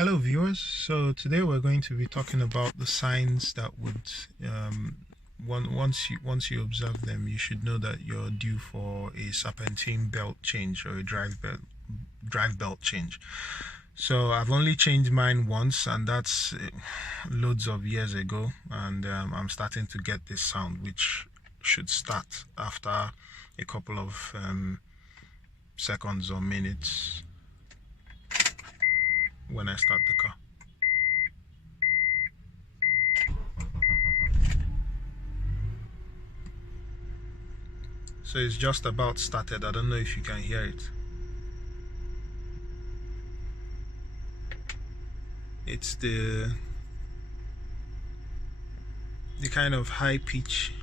Hello viewers, so today we're going to be talking about the signs that would once you observe them, you should know that you're due for a serpentine belt change or a drive belt change. So I've only changed mine once, and that's loads of years ago, and I'm starting to get this sound, which should start after a couple of seconds or minutes when I start the car. So it's just about started. I don't know if you can hear it. It's the kind of high pitch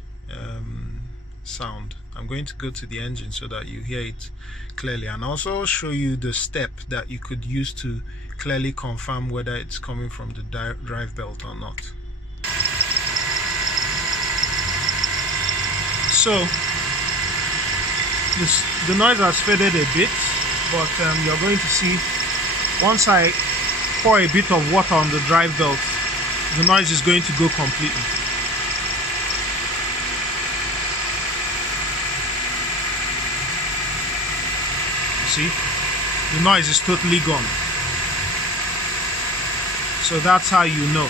sound. I'm going to go to the engine so that you hear it clearly, and also show you the step that you could use to clearly confirm whether it's coming from the drive belt or not. So the noise has faded a bit, but you're going to see once I pour a bit of water on the drive belt, the noise is going to go completely. See, the noise is totally gone. So that's how you know.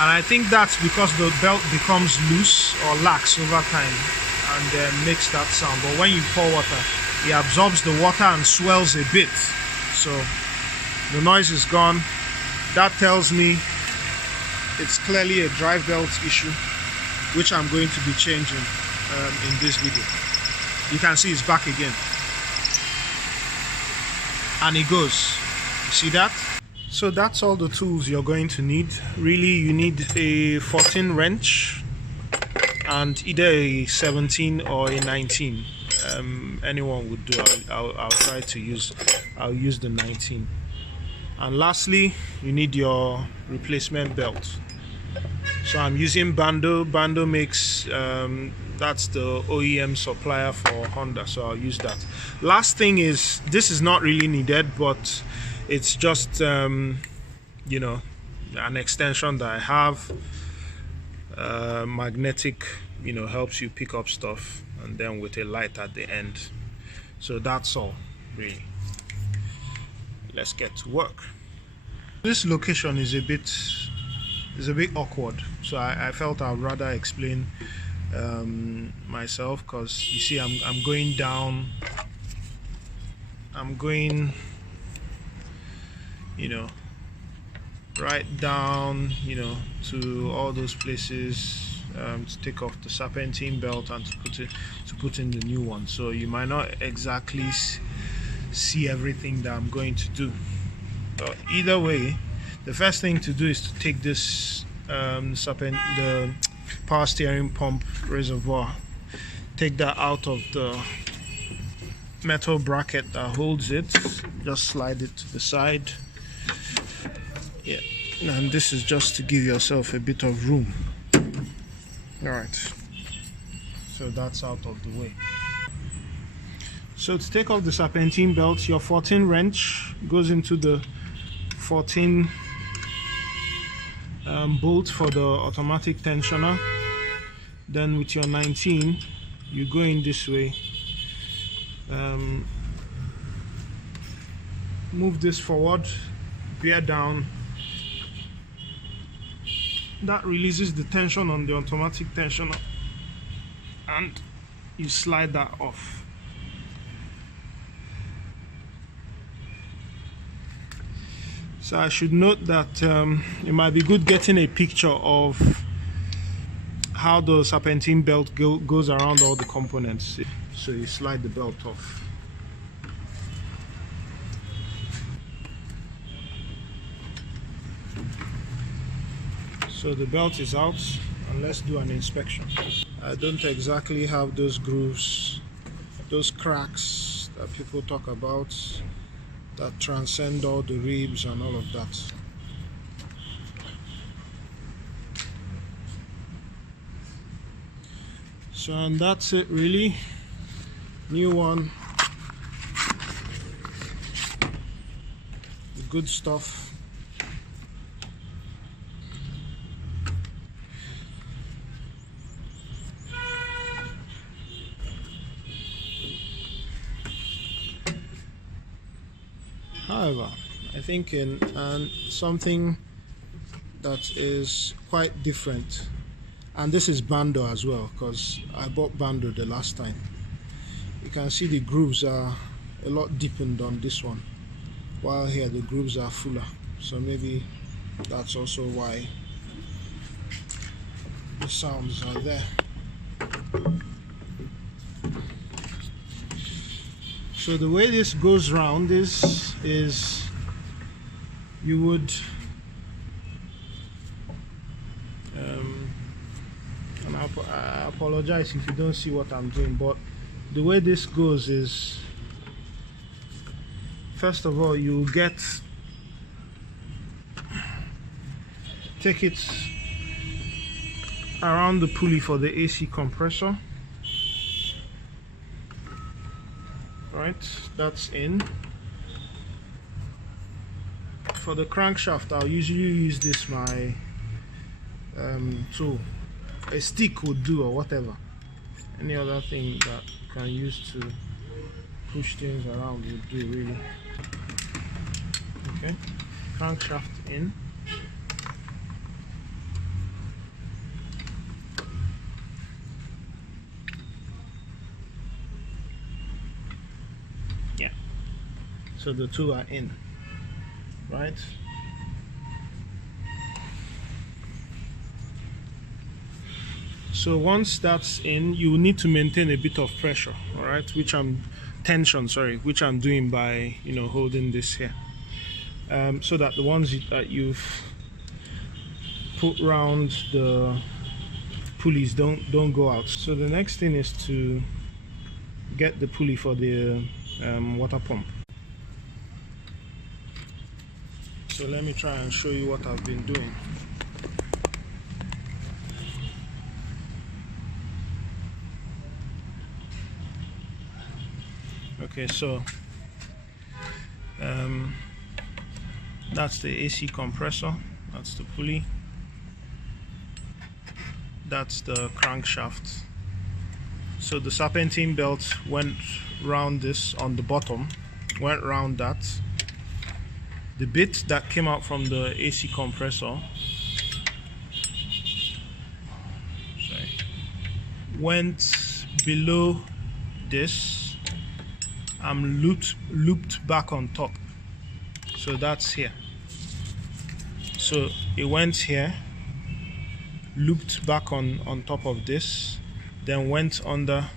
And I think that's because the belt becomes loose or lax over time and makes that sound. But when you pour water, it absorbs the water and swells a bit. So the noise is gone. That tells me it's clearly a drive belt issue, which I'm going to be changing in this video. You can see it's back again. And it goes. You see that? So that's all the tools you're going to need. Really, you need a 14 wrench and either a 17 or a 19. Anyone would do. I'll try to use. I'll use the 19. And lastly, you need your replacement belt. So I'm using Bando. Bando makes that's the OEM supplier for Honda, so I'll use that. Last thing is, this is not really needed, but it's just you know, an extension that I have. Magnetic, you know, helps you pick up stuff, and then with a light at the end. So that's all really. Let's get to work. This location is a bit awkward, so I felt I'd rather explain myself, because you see I'm going down, I'm going, you know, right down, you know, to all those places to take off the serpentine belt and to put in the new one. So you might not exactly see everything that I'm going to do. But either way, the first thing to do is to take this the power steering pump reservoir, take that out of the metal bracket that holds it. Just slide it to the side. Yeah, and this is just to give yourself a bit of room. Alright, so that's out of the way. So to take off the serpentine belt, your 14 wrench goes into the 14 bolt for the automatic tensioner. Then with your 19, you go in this way, move this forward, bear down. That releases the tension on the automatic tensioner, and you slide that off. So I should note that it might be good getting a picture of how the serpentine belt goes around all the components. So you slide the belt off. So the belt is out, and let's do an inspection. I don't exactly have those grooves, those cracks that people talk about, that transcend all the ribs and all of that. So, and that's it really. New one. good stuff. However, I think in something that is quite different, and this is Bando as well, because I bought Bando the last time. You can see the grooves are a lot deepened on this one, while here the grooves are fuller, so maybe that's also why the sounds are there. So the way this goes round is you would and I apologize if you don't see what I'm doing, but the way this goes is, first of all, you take it around the pulley for the AC compressor. Right, that's in. For the crankshaft, I'll usually use this my tool. A stick would do, or whatever. Any other thing that you can use to push things around would do, really. Okay, crankshaft in. Yeah, so the two are in, right? So once that's in, you need to maintain a bit of pressure, all right, which I'm doing by, you know, holding this here, so that the ones that you've put round the pulleys don't go out. So the next thing is to get the pulley for the water pump. So let me try and show you what I've been doing. Okay, so that's the AC compressor, that's the pulley, that's the crankshaft. So the serpentine belt went round this on the bottom, went round that. The bit that came out from the AC compressor went below this. I'm looped back on top, so that's here. So it went here, looped back on top of this, then went under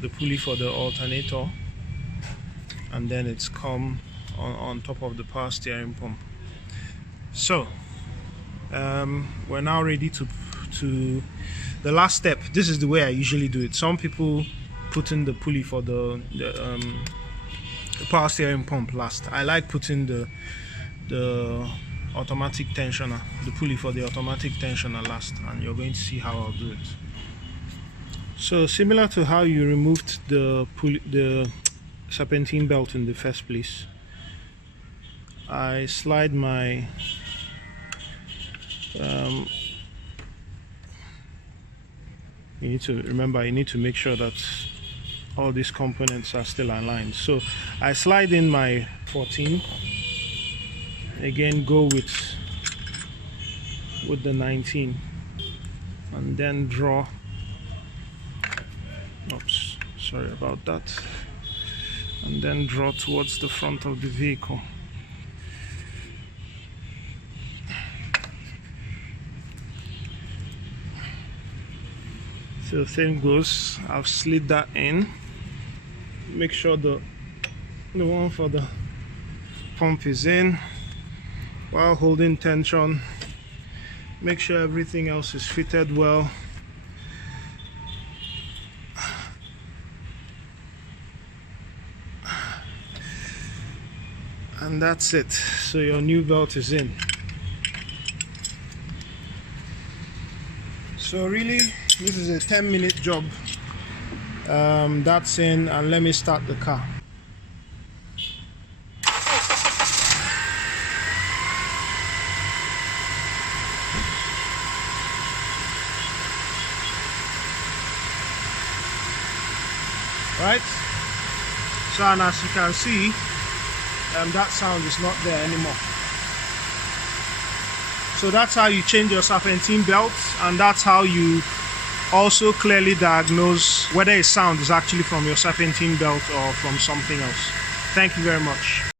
the pulley for the alternator, and then it's come on top of the power steering pump. So we're now ready to the last step. This is the way I usually do it. Some people put in the pulley for the power steering pump last. I like putting the automatic tensioner, the pulley for the automatic tensioner last, and you're going to see how I'll do it. So similar to how you removed the serpentine belt in the first place, I slide my you need to make sure that all these components are still aligned. So I slide in my 14, again go with the 19, and then draw, oops, sorry about that, and then draw towards the front of the vehicle. So the same goes, I've slid that in. Make sure the one for the pump is in while holding tension. Make sure everything else is fitted well. And that's it. So your new belt is in. So really, this is a 10-minute job. That's in, and let me start the car. right? So, and as you can see, that sound is not there anymore. So that's how you change your serpentine belt, and that's how you also clearly diagnose whether a sound is actually from your serpentine belt or from something else. Thank you very much.